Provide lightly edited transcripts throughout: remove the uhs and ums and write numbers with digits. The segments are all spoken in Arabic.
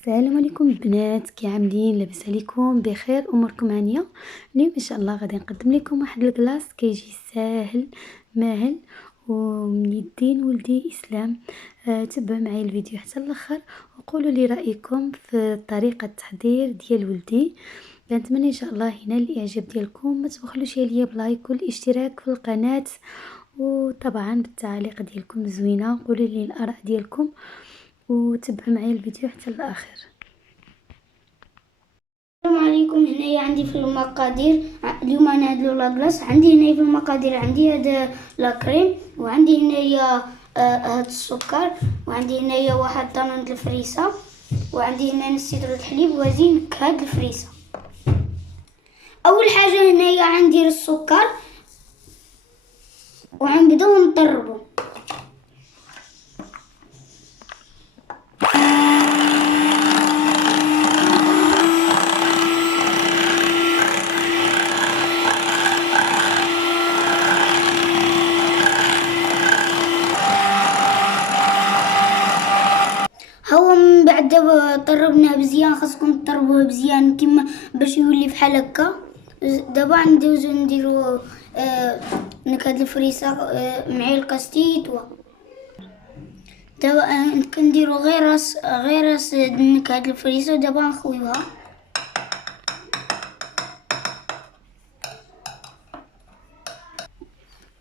السلام عليكم البنات، كي عاملين؟ لاباس عليكم بخير؟ اموركم هانيه؟ اليوم ان شاء الله غادي نقدم لكم واحد الكلاص كيجي ساهل ماهل ومن يدين ولدي اسلام. تبعوا معايا الفيديو حتى الاخر وقولوا لي رايكم في طريقه التحضير ديال ولدي. كنتمنى ان شاء الله ينال الاعجاب ديالكم. ما تبخلوش عليا بلايك والاشتراك في القناه، وطبعا بالتعليق ديالكم زوينه. قولوا لي الاراء ديالكم وتابعوا معايا الفيديو حتى الاخر. السلام عليكم. هنايا عندي في المقادير اليوم انا هادلو لاكلاص. عندي هنايا في المقادير عندي هاد لاكريم، وعندي هنايا هاد السكر، وعندي هنايا واحد طنان د الفريسه، وعندي هنا نص لتر الحليب وزين هاد الفريسه. اول حاجه هنايا عندي السكر وغنبداو نطربو. هو من بعد دابا طربناه مزيان، خاصكم تطربوه مزيان كيما باش يولي فحال هكا. دابا نديرو نكهه الفريسه معلقه ستيتوا. دابا كنديرو غير راس نكهه الفريسه، ودابا نخويوها.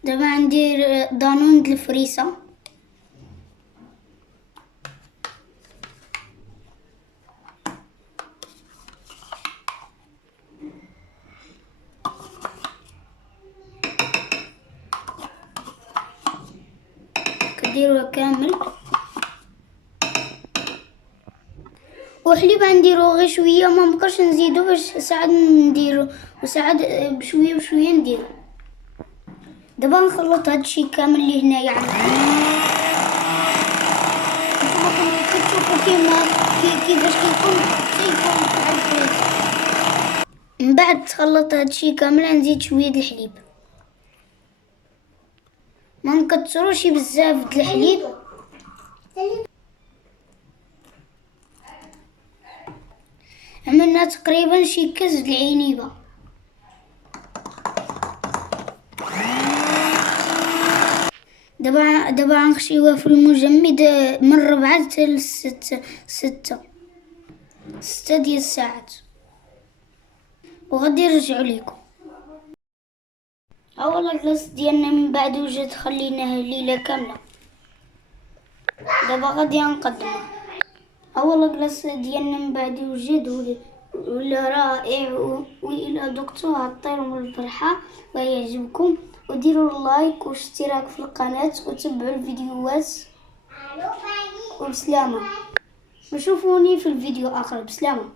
دابا ندير دانون د الفريسه، كديروها كامل. وحليب نديرو غير شويه، ما نبقاش نزيدو باش ساعات نديرو وساعات بشويه بشويه نديرو. دابا نخلط هادشي كامل اللي هنايا نتوما كتشوفو كيفاش كيكون بحال الفريز. من بعد تخلط هادشي كامل نزيد شويه د الحليب، ما نكتروش بزاف د الحليب. عملنا تقريبا شي كاس د العنيبه. دابا غنخشيوها في المجمد من 4 حتى 6 ديال الساعات، وغادي نرجعو ليكم. اول الكلاص ديالنا من بعد وجد خليناه ليله كامله. دابا غادي نقدمو. اول كلاص ديالنا من بعد وجد ولا رائع، والى دقتوه غطيروا من الفرحه ويعجبكم، وديروا لايك واشتراك في القناه وتبعوا الفيديوهات. وبسلامه، وشوفوني في الفيديو اخر. بسلامه.